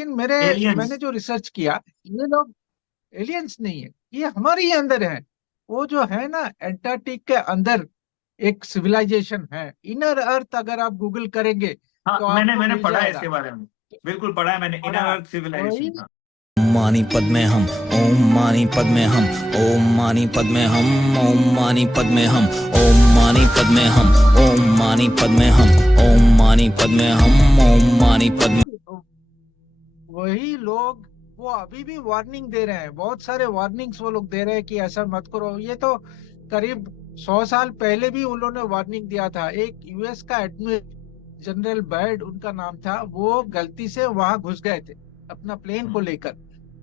लेकिन एलियंस। मैंने जो रिसर्च किया, ये लोग एलियंस नहीं है, ये हमारे ही अंदर है। वो जो है ना, एंटार्क्टिक के अंदर एक सिविलाइजेशन है, इनर अर्थ। अगर आप गूगल करेंगे हाँ, तो मैंने आपको मैंने मिल पढ़ा है जाएगा। इसके बारे में। बिल्कुल पढ़ा है मैंने, इनर बड़ा अर्थ वही सिविलाइजेशन। हाँ। ओम मानी पद्मे हम, ओम मानी पद्मे हम, ओम मानी पद्मे हम, ओम मानी पद्मे हम, ओम मानी पद्मे हम, ओम मानी पद्मे हम, ओम मानी पद्मे हम, ओम मानी पद्मे। वही लोग वो अभी भी वार्निंग दे रहे हैं, बहुत सारे वार्निंग्स वो लोग दे रहे हैं कि ऐसा मत करो। ये तो करीब 100 साल पहले भी उन्होंने वार्निंग दिया था। एक यूएस का एडमिरल, जनरल बर्ड उनका नाम था, वो गलती से वहां घुस गए थे अपना प्लेन को हम्म, लेकर।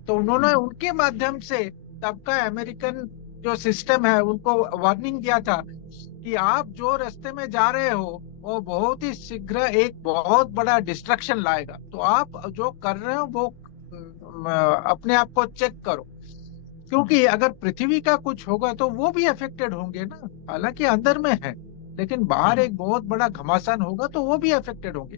तो उन्होंने उनके माध्यम से तब का अमेरिकन जो सिस्टम है उनको वार्निंग दिया था कि आप जो रास्ते में जा रहे हो वो बहुत ही शीघ्र एक बहुत बड़ा डिस्ट्रक्शन लाएगा। तो आप जो कर रहे हो वो अपने आप को चेक करो, हम्म, क्योंकि अगर पृथ्वी का कुछ होगा तो वो भी अफेक्टेड होंगे ना। हालांकि अंदर में है, लेकिन बाहर हम्म। एक बहुत बड़ा घमासान होगा तो वो भी अफेक्टेड होंगे।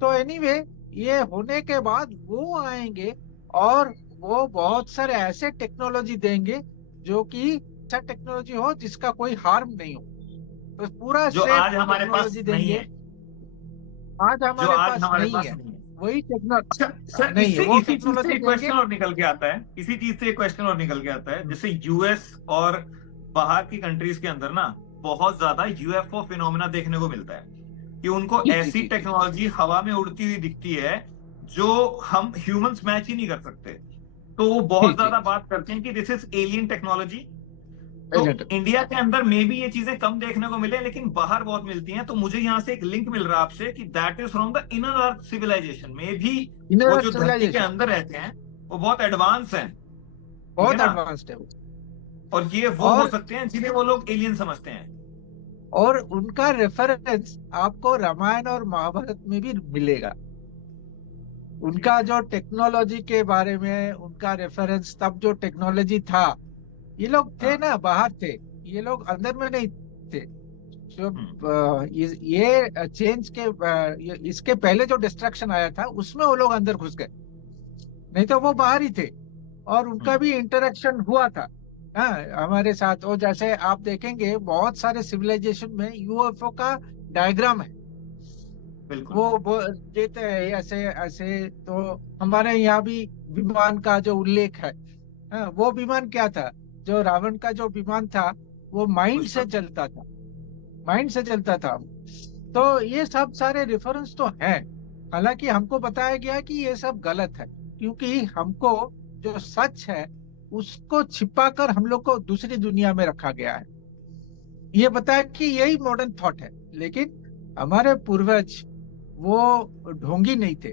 तो एनीवे, ये होने के बाद वो आएंगे और वो बहुत सारे ऐसे टेक्नोलॉजी देंगे जो कि ऐसा टेक्नोलॉजी हो जिसका कोई हार्म नहीं हो। तो पूरा जो सेफ आज हमारे पास टेक्नोलॉजी नहीं देंगे। है। आज जो हमारे आज पास हमारे नहीं पास है, नहीं है। वही टेक्नो अच्छा सर, नहीं है, इससे वो इसी चीज से टेक्नोलॉजी एक देंगे। क्वेश्चन और निकल के आता है, इसी चीज से एक क्वेश्चन और निकल के आता है। जैसे यूएस और बाहर की कंट्रीज के अंदर ना बहुत ज्यादा यूएफओ फिनोमेना देखने को मिलता है कि उनको जी जी ऐसी जी जी। टेक्नोलॉजी हवा में उड़ती हुई दिखती है जो हम ह्यूमंस मैच ही नहीं कर सकते। तो वो जी बहुत जी। ज्यादा बात करते हैं कि दिस इज एलियन टेक्नोलॉजी। तो एजेंट। इंडिया के अंदर में भी ये चीजें कम देखने को मिले, लेकिन बाहर बहुत मिलती हैं। तो मुझे यहाँ से एक लिंक मिल रहा है आपसे कि that is from the inner earth civilisation में भी। वो इनर जो धरती के सिविलाइजेशन अंदर रहते हैं वो बहुत एडवांस हैं। ठीक है बहुत ना। एडवांस्ड है वो। और ये वो हो और सकते हैं जिन्हें वो लोग एलियन समझते हैं। और उनका रेफरेंस आपको रामायण और महाभारत में भी मिलेगा। ठीक उनका है। जो टेक्नोलॉजी के बारे में उनका रेफरेंस, तब जो टेक्नोलॉजी था, ये लोग थे हाँ। ना, बाहर थे। ये लोग अंदर में नहीं थे। जो हम्म, ये चेंज के इसके पहले जो डिस्ट्रक्शन आया था उसमें वो लोग अंदर घुस गए, नहीं तो वो बाहर ही थे। और उनका हम्म, भी इंटरेक्शन हुआ था, हाँ, हमारे साथ। और जैसे आप देखेंगे बहुत सारे सिविलाइजेशन में यूएफओ का डायग्राम है। बिल्कुल। वो देते हैं ऐसे ऐसे। तो हमारे यहाँ भी विमान का जो उल्लेख है, हाँ, वो विमान क्या था? जो रावण का जो विमान था, वो माइंड से पुष्पक। चलता था, माइंड से चलता था। तो ये सब सारे रेफरेंस तो हैं। हालांकि हमको बताया गया कि ये सब गलत है, क्योंकि हमको जो सच है उसको छिपाकर हम लोग को दूसरी दुनिया में रखा गया है। ये बताया कि यही मॉडर्न थॉट है, लेकिन हमारे पूर्वज वो ढोंगी नहीं थे।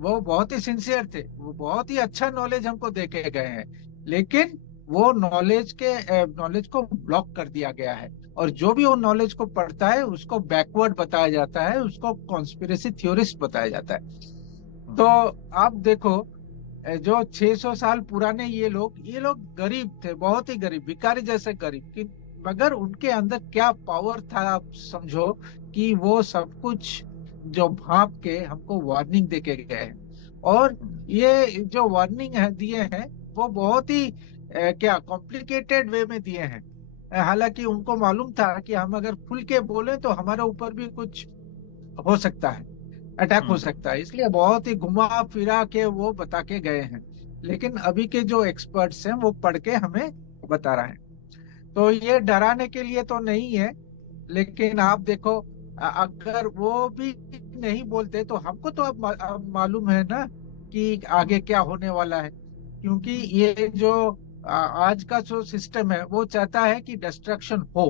वो बहुत ही सिंसियर थे, वो बहुत ही अच्छा नॉलेज हमको दे के गए हैं। लेकिन वो नॉलेज को ब्लॉक कर दिया गया है। और जो भी वो नॉलेज को पढ़ता है उसको बैकवर्ड बताया जाता है, उसको कॉन्स्पिरेसी थ्योरिस्ट बताया जाता है। तो हम्म, आप देखो, जो 600 साल पुराने ये लोग गरीब थे, बहुत ही गरीब, भिखारी जैसे गरीब कि, मगर उनके अंदर क्या पावर था, आप समझो कि वो सब कुछ जो भाप के हमको वार्निंग दे के गए हैं। और हम्म, ये जो वार्निंग है दिए हैं, वो बहुत ही क्या कॉम्प्लिकेटेड वे में दिए हैं। हालांकि उनको मालूम था कि हम अगर खुल के बोले तो हमारे ऊपर भी कुछ हो सकता है, अटैक हो हम्म, सकता है, इसलिए बहुत ही घुमा फिरा के वो बता के गए हैं। लेकिन अभी के जो एक्सपर्ट्स हैं वो पढ़ के हमें बता रहे हैं। तो ये डराने के लिए तो नहीं है, लेकिन आप देखो, अगर वो भी नहीं बोलते तो हमको तो अब मालूम है ना कि आगे हम्म, क्या होने वाला है। क्योंकि ये जो आज का जो सिस्टम है वो चाहता है कि डिस्ट्रक्शन हो,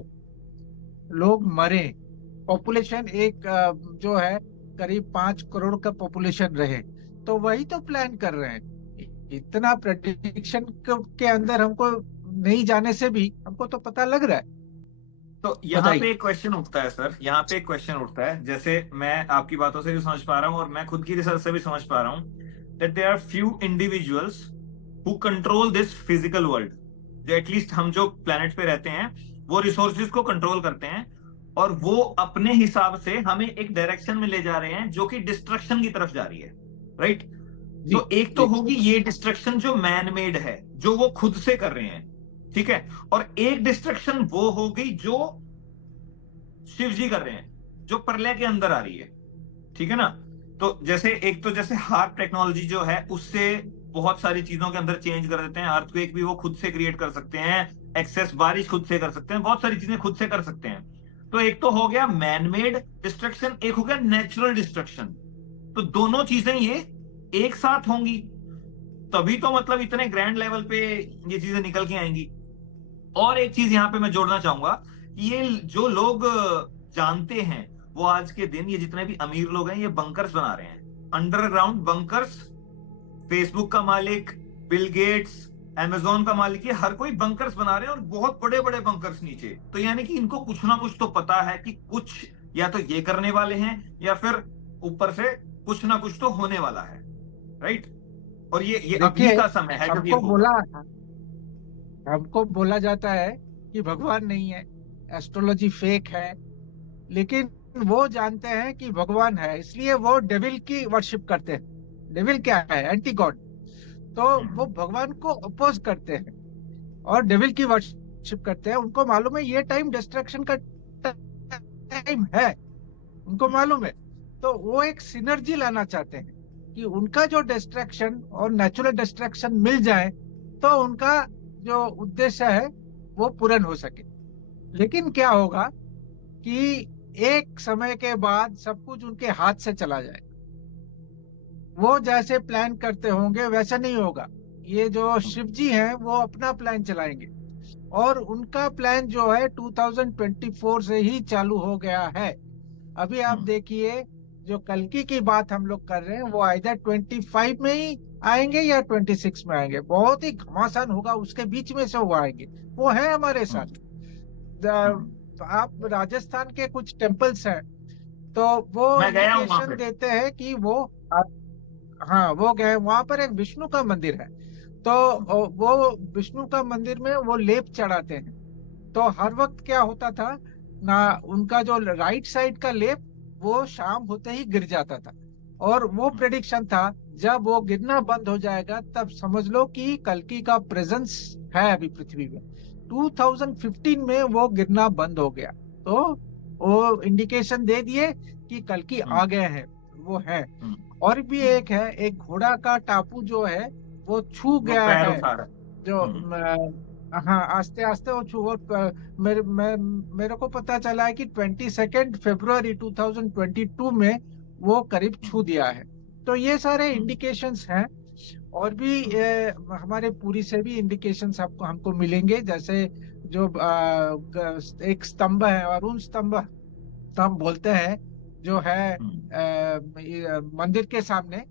लोग मरे, पॉपुलेशन एक जो है करीब 5 करोड़ का पॉपुलेशन रहे। तो वही तो प्लान कर रहे हैं। इतना प्रेडिक्शन के अंदर हमको नहीं जाने से भी हमको तो पता लग रहा है। तो यहाँ बताइए। पे एक क्वेश्चन उठता है सर, यहाँ पे एक क्वेश्चन उठता है। जैसे मैं आपकी बातों से भी समझ पा रहा हूँ और मैं खुद की रिसर्च से भी समझ पा रहा हूँ that there are few individuals who control this physical world. जो एटलीस्ट हम जो प्लेनेट पे रहते हैं वो रिसोर्सेज को कंट्रोल करते हैं, और वो अपने हिसाब से हमें एक डायरेक्शन में ले जा रहे हैं जो कि डिस्ट्रक्शन की तरफ जा रही है। राइट। जी तो एक तो जी होगी ये डिस्ट्रक्शन जो मैन मेड है, जो वो खुद से कर रहे हैं, ठीक है। और एक डिस्ट्रक्शन वो हो गई जो शिव जी कर रहे हैं, जो प्रलय के अंदर आ रही है, ठीक है ना। तो जैसे एक तो जैसे हार्प टेक्नोलॉजी जो है उससे बहुत सारी चीजों के अंदर चेंज कर देते हैं, अर्थक्वेक भी वो खुद से क्रिएट कर सकते हैं, एक्सेस बारिश खुद से कर सकते हैं, बहुत सारी चीजें खुद से कर सकते हैं। तो एक तो हो गया मैन मेड डिस्ट्रक्शन, एक हो गया नेचुरल डिस्ट्रक्शन। तो दोनों चीजें ये एक साथ होंगी, तभी तो मतलब इतने ग्रैंड लेवल पे ये चीजें निकल के आएंगी। और एक चीज यहाँ पे मैं जोड़ना चाहूंगा कि ये जो लोग जानते हैं, वो आज के दिन ये जितने भी अमीर लोग हैं ये बंकर्स बना रहे हैं, अंडरग्राउंड बंकर्स। फेसबुक का मालिक, बिल गेट्स, अमेजोन का मालिक, ये हर कोई बंकर्स बना रहे हैं, और बहुत बड़े बड़े बंकर्स नीचे। तो यानी कि इनको कुछ ना कुछ तो पता है कि कुछ या तो ये करने वाले हैं, या फिर ऊपर से कुछ ना कुछ तो होने वाला है, राइट। और ये अभी देखिए, का समय है जब ये होगा। हमको बोला जाता है कि भगवान नहीं है, एस्ट्रोलॉजी फेक है, लेकिन वो जानते हैं कि भगवान है, इसलिए वो डेविल की वर्शिप करते हैं। डेविल क्या है? Anti God. तो वो भगवान को अपोज करते हैं और डेविल की वर्शिप करते हैं। उनको मालूम है ये टाइम डिस्ट्रैक्शन का टाइम है, उनको मालूम है। तो वो एक सिनर्जी लाना चाहते हैं कि उनका जो डिस्ट्रैक्शन और नेचुरल डिस्ट्रैक्शन मिल जाए तो उनका जो उद्देश्य है वो पूर्ण हो सके। लेकिन क्या होगा कि एक समय के बाद सब कुछ उनके हाथ से चला जाए, वो जैसे प्लान करते होंगे वैसा नहीं होगा। ये जो शिव जी हैं वो अपना प्लान चलाएंगे, और उनका प्लान जो है 2024 से ही चालू हो गया है। अभी आप देखिए, जो कल्कि की बात हम लोग कर रहे हैं वो आइदर 25 में ही आएंगे या 26 में आएंगे, बहुत ही घमासान होगा, उसके बीच में से वो आएंगे। वो है हमारे साथ। तो आप राजस्थान के कुछ टेम्पल्स हैं, तो वो मैं गया हूं वहां इंडिकेशन पे। देते हैं कि वो, हाँ वो गए, वहां पर एक विष्णु का मंदिर है। तो वो विष्णु का मंदिर में वो लेप चढ़ाते हैं। तो हर वक्त क्या होता था ना, उनका जो राइट साइड का लेप वो शाम होते ही गिर जाता था, और वो प्रेडिक्शन था जब वो गिरना बंद हो जाएगा तब समझ लो कि कल्कि का प्रेजेंस है अभी पृथ्वी में। 2015 में वो गिरना बंद हो गया, तो वो इंडिकेशन दे दिए कि कल्कि आ गए हैं, वो है। और भी एक है, एक घोड़ा का टापू जो है वो छू वो गया पैर है, उठा रहा जो है। हाँ आस्ते आस्ते वो छू, और मेरे को पता चला है कि 22 फरवरी 2022 में वो करीब छू दिया है। तो ये सारे इंडिकेशंस हैं। और भी हमारे पूरी से भी इंडिकेशंस आपको हमको मिलेंगे, जैसे जो एक स्तंभ है, अरुण स्तंभ स्तंभ बोलते हैं, जो है मंदिर के सामने,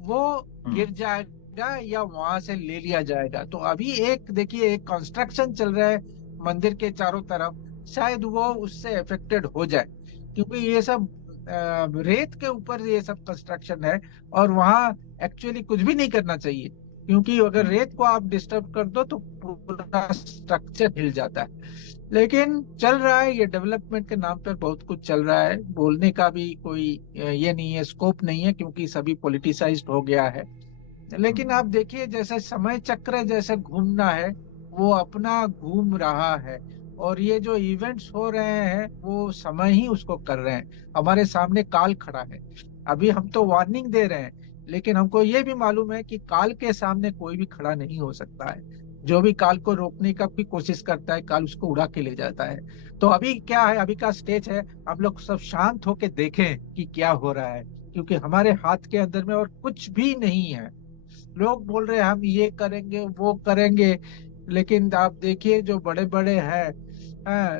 वो गिर जाएगा या वहां से ले लिया जाएगा। तो अभी एक देखिए, एक कंस्ट्रक्शन चल रहा है मंदिर के चारों तरफ, शायद वो उससे अफेक्टेड हो जाए, क्योंकि ये सब रेत के ऊपर ये सब कंस्ट्रक्शन है, और वहाँ एक्चुअली कुछ भी नहीं करना चाहिए, क्योंकि अगर रेत को आप डिस्टर्ब कर दो तो पूरा स्ट्रक्चर हिल जाता है। लेकिन चल रहा है, ये डेवलपमेंट के नाम पर बहुत कुछ चल रहा है, बोलने का भी कोई ये नहीं है, स्कोप नहीं है, क्योंकि सभी पॉलिटिसाइज्ड हो गया है। लेकिन आप देखिए, जैसे समय चक्र जैसे घूमना है वो अपना घूम रहा है, और ये जो इवेंट्स हो रहे हैं वो समय ही उसको कर रहे हैं। हमारे सामने काल खड़ा है, अभी हम तो वार्निंग दे रहे हैं, लेकिन हमको ये भी मालूम है कि काल के सामने कोई भी खड़ा नहीं हो सकता है। जो भी काल को रोकने का भी कोशिश करता है, काल उसको उड़ा के ले जाता है। तो अभी क्या है, अभी का स्टेज है, हम लोग सब शांत होके देखें कि क्या हो रहा है, क्योंकि हमारे हाथ के अंदर में और कुछ भी नहीं है। लोग बोल रहे हैं हम ये करेंगे वो करेंगे, लेकिन आप देखिए जो बड़े बड़े हैं,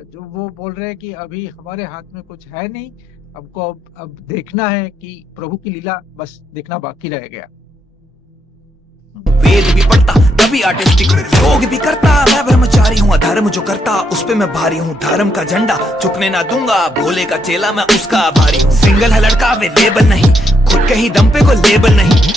जो वो बोल रहे हैं कि अभी हमारे हाथ में कुछ है नहीं, हमको अब देखना है कि प्रभु की लीला, बस देखना बाकी रह गया। वेद भी पढ़ता तभी आर्टिस्टिक हूँ, योग भी करता मैं ब्रह्मचारी हूँ, अधर्म जो करता उस पे मैं भारी हूँ, धर्म का झंडा झुकने ना दूंगा, भोले का चेला मैं उसका आभारी हूँ। सिंगल है लड़का वे लेबल नहीं, खुद के ही दम पे कोई लेबल नहीं।